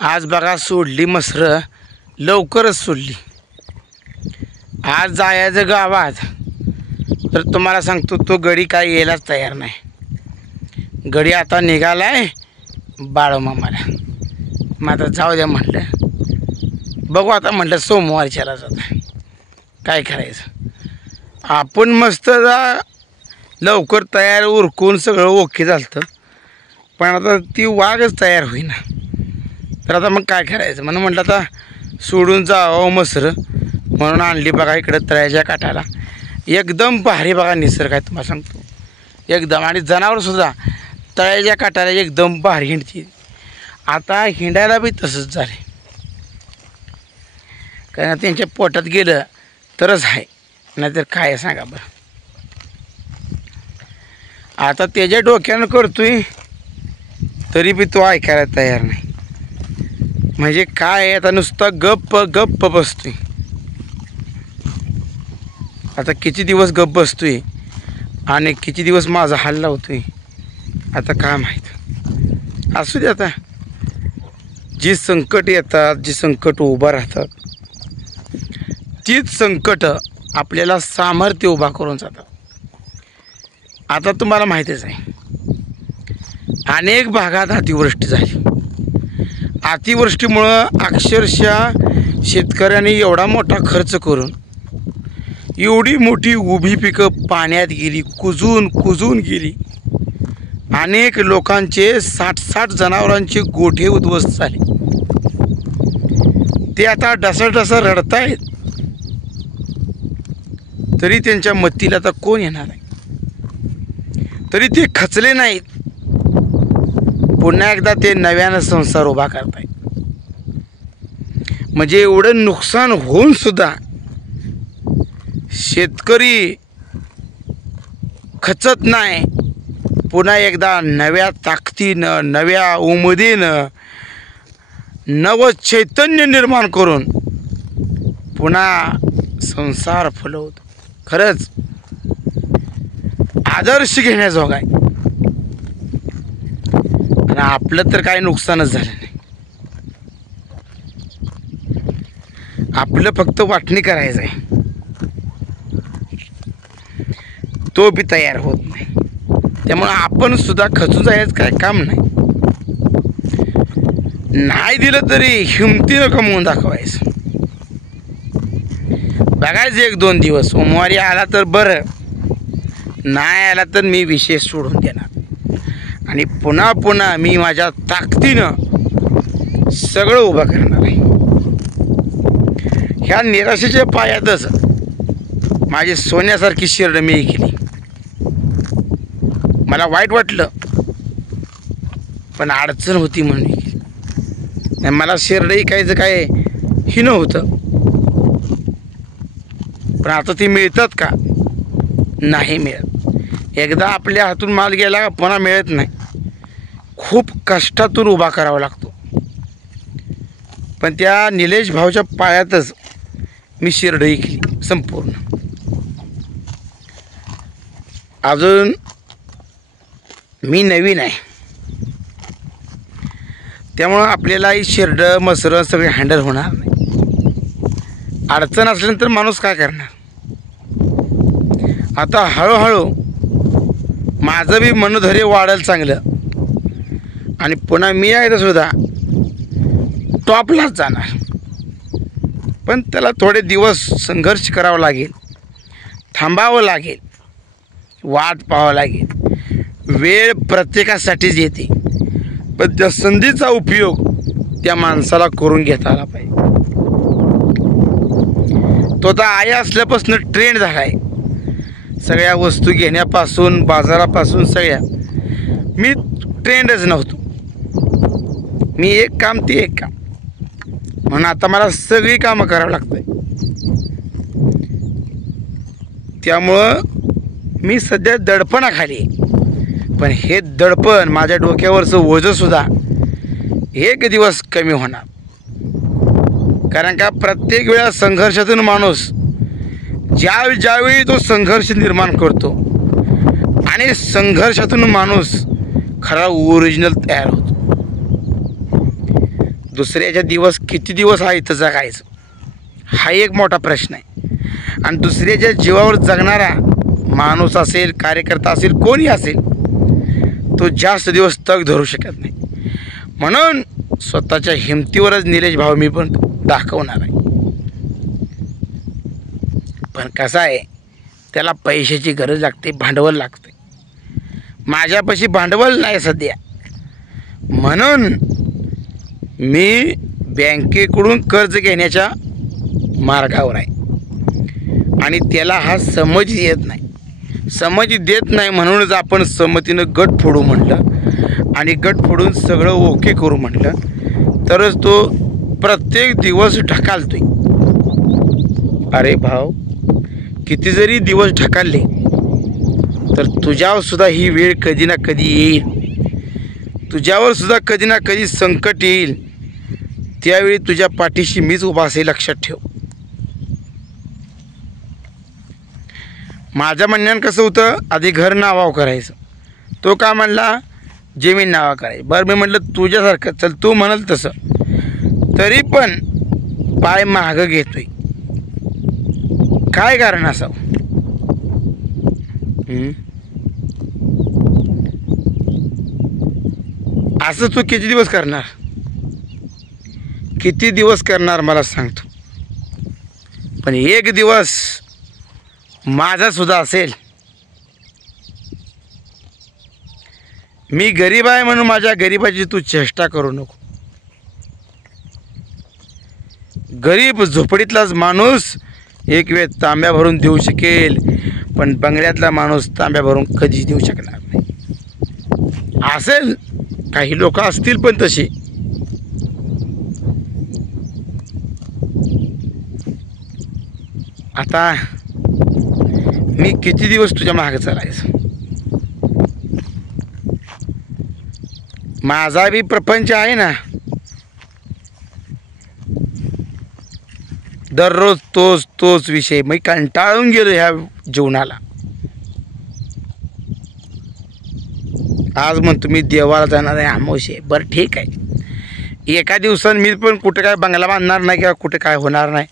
आज बघा सोडली मसरं, लवकरच सोडली। आज जायचं गावात तर तुम्हाला सांगतो तो गडी काय यायलाच तयार नाही। गडी आता निघालाय बाळूमामाला। मग आता जाऊ द्या म्हटलं, बघू आता म्हटलं सोमवारच्याला जाता काय करायचं। आपण मस्त लवकर तयार उरकून सगळं ओके झालं, पण आता ती वाघच तयार होईना। तर आता मग काय करायचं म्हणून म्हटलं आता सोडून जावं मसरं, म्हणून आणली बघा इकडं तळ्याच्या काठाला। एकदम भारी बघा निसर्ग आहे तुम्हाला सांगतो एकदम, आणि जनावरसुद्धा तळ्याच्या काठाला एकदम भारी हिंडती। आता हिंडायला बी तसंच झाले, कारण त्यांच्या पोटात गेलं तरच आहे, नाहीतर काय सांगा बरं। आता त्याच्या डोक्यानं करतोय तरी बी तो ऐकायला तयार नाही। म्हणजे काय आता नुसता गप्प गप्प बसतोय। आता किती दिवस गप्प बसतोय आणि किती दिवस माझा हाल लावतोय आता काय माहीत। असू दे, आता जी संकट येतात, जी संकट उभा राहतात, तीच संकट आपल्याला सामर्थ्य उभा करून जातात। आता तुम्हाला माहितीच आहे, अनेक भागात अतिवृष्टी झाली। अतिवृष्टीमुळं अक्षरशः शेतकऱ्यांनी एवढा मोठा खर्च करून एवढी मोठी उभी पिकं पाण्यात गेली, कुजून गेली। अनेक लोकांचे 60 जनावरांचे गोठे उद्ध्वस्त झाले। ते आता ढसढस रडतायत, तरी त्यांच्या मतीला आता कोण येणार आहे? तरी ते खचले नाहीत, पुन्हा एकदा ते नव्यानं संसार उभा करतायत। म्हणजे एवढं नुकसान होऊन सुद्धा शेतकरी खचत नाही, पुन्हा एकदा नव्या ताकदीनं, नव्या उमेदीनं, नव चैतन्य निर्माण करून पुन्हा संसार फुलवतो। खरंच आदर्श घेण्याजोगा आहे। आणि आपलं तर काही नुकसानच झालं नाही, आपलं फक्त वाटणी करायचं आहे, तो बी तयार होत नाही। त्यामुळं आपण सुद्धा खचून जायचं काय काम नाही। नाही दिलं तरी हिमतीनं कमवून दाखवायचं। बघायचं 1-2 दिवस, सोमवारी आला तर बरं, नाही आला तर मी विषय सोडून देणार आणि पुन्हा मी माझ्या ताकदीनं सगळं उभं करणार आहे। ह्या निराशेच्या पायातच माझी सोन्यासारखी शिरड मी केली। मला वाईट वाटलं, पण अडचण होती म्हणून केली। मला शिरड ऐकायचं काय ही नव्हतं, पण आता ती मिळतात का? नाही मिळत। एकदा आपल्या हातून माल गेला का पुन्हा मिळत नाही। खूप कष्टातून उभा करावा लागतो, पण त्या निलेश भाऊच्या पायातच मी शिरड ऐकली संपूर्ण। अजून मी नवीन आहे, त्यामुळं आपल्यालाही शिरड मसरं सगळे हँडल होणार नाही। अडचण असल्यानंतर माणूस काय करणार? आता हळूहळू माझं बी मनोधैर्य वाढेल चांगलं, आणि पुन्हा मी आहे सुद्धा टॉपलाच जाणार। पण त्याला थोडे दिवस संघर्ष करावा लागेल, थांबावं लागेल, वाट पाहावं लागेल। वेळ प्रत्येकासाठीच येते, पण त्या संधीचा उपयोग त्या माणसाला करून घेता आला पाहिजे। तो तर आई असल्यापासून ट्रेंड झाला आहे, सगळ्या वस्तू घेण्यापासून, बाजारापासून सगळ्या। मी ट्रेंडच नव्हतो, मी एक काम ते एक काम, म्हणून आता मला सगळी कामं करावं लागतंय। त्यामुळं मी सध्या दडपणाखाली आहे, पण हे दडपण माझ्या डोक्यावरचं ओझंसुद्धा एक दिवस कमी होणार। कारण का प्रत्येक वेळा संघर्षातून माणूस ज्यावेळी तो संघर्ष निर्माण करतो आणि संघर्षातून माणूस खरा ओरिजिनल तयार होतो। दुसऱ्याच्या दिवस किती दिवस हा इथं जगायचं, हा एक मोठा प्रश्न आहे. आणि दुसऱ्याच्या जीवावर जगणारा माणूस असेल, कार्यकर्ता असेल, कोणी असेल, तो जास्त दिवस तग धरू शकत नाही. म्हणून स्वतःच्या हिमतीवरच निलेश भाऊ मी पण दाखवणार आहे. पण कसं आहे, त्याला पैशाची गरज लागते, भांडवल लागते. माझ्यापाशी भांडवल नाही सध्या, म्हणून मी बँकेकडून कर्ज घेण्याच्या मार्गावर आहे. आणि त्याला हा समज येत नाही. समज देत नाही म्हणूनच आपण संमतीनं गट फोडू म्हटलं आणि गट फोडून सगळं ओके करू म्हटलं, तरच तो प्रत्येक दिवस ढकलतोय. अरे भाऊ, किती जरी दिवस ढकलले तर तुझ्यावर सुद्धा ही वेळ कधी ना कधी येईल. तुझ्यावर सुद्धा कधी ना कधी संकट येईल. त्यावेळी तुझ्या पाठीशी मीच उभा असेल, लक्षात ठेव. माझ्या म्हणण्यानं कसं होतं, आधी घर नावावर करायचं. तो का म्हणला जमीन नावा करायची. बरं, मी म्हटलं तुझ्यासारखं चल, तू म्हणाल तसं. तरी पण पाय मागं घेतोय. काय कारण असावं? असं तू किती दिवस करणार? किती दिवस करणार मला सांगतो. पण एक दिवस माझा सुद्धा असेल. मी गरीब आहे म्हणून माझ्या गरिबाची तू चेष्टा करू नको. गरीब झोपडीतलाच माणूस एक वेळ तांब्या भरून देऊ शकेल, पण बंगल्यातला माणूस तांब्या भरून कधीच देऊ शकणार नाही. असेल काही लोक असतील पण तसे. आता मी किती दिवस तुझ्या मागे चालायचं? माझा बी प्रपंच आहे ना. दररोज तोच विषय. मी कंटाळून गेलो ह्या जीवनाला. आज म्हणतो मी देवाला जाणार आहे, आमोश आहे. बरं ठीक आहे, एका दिवसात मी पण कुठे काय बंगला बांधणार नाही किंवा कुठे काय होणार नाही.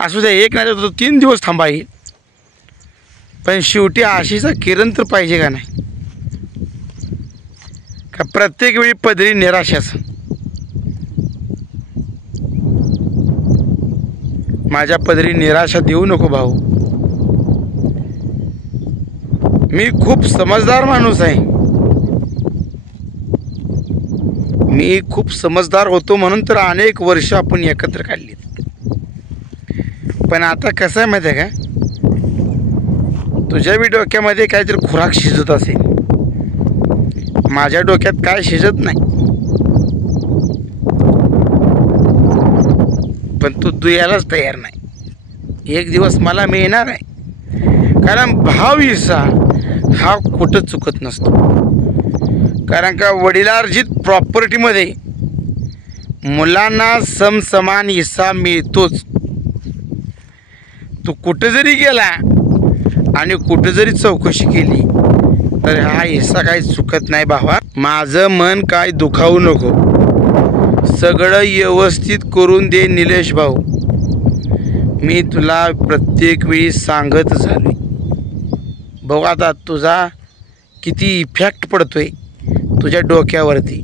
असू द्या, एक नाही तर 3 दिवस थांबा येईल. पण शेवटी आशेचा किरण तर पाहिजे का नाही? का प्रत्येक वेळी पदरी निराशाच? माझ्या पदरी निराशा देऊ नको भाऊ. मी खूप समजदार माणूस आहे. मी खूप समजदार होतो म्हणून तर अनेक वर्ष आपण एकत्र काढली. पण आता कसं आहे माहिती आहे का, तुझ्या बी डोक्यामध्ये काहीतरी खुराक शिजत असेल. माझ्या डोक्यात काय शिजत नाही. पण तू द्यायलाच तयार नाही. एक दिवस मला मिळणार आहे. कारण भाव हिस्सा हा कुठं चुकत नसतो. कारण का वडिलार्जित प्रॉपर्टीमध्ये मुलांना समसमान हिस्सा मिळतोच. तू कुठं जरी गेला आणि कुठं जरी चौकशी केली तर हा हिस्सा काही चुकत नाही भावा. माझं मन काय दुखावू नको. सगळं व्यवस्थित करून दे निलेश भाऊ. मी तुला प्रत्येक वेळी सांगत झालो. भाऊ आता तुझा किती इफेक्ट पडतोय तुझ्या डोक्यावरती.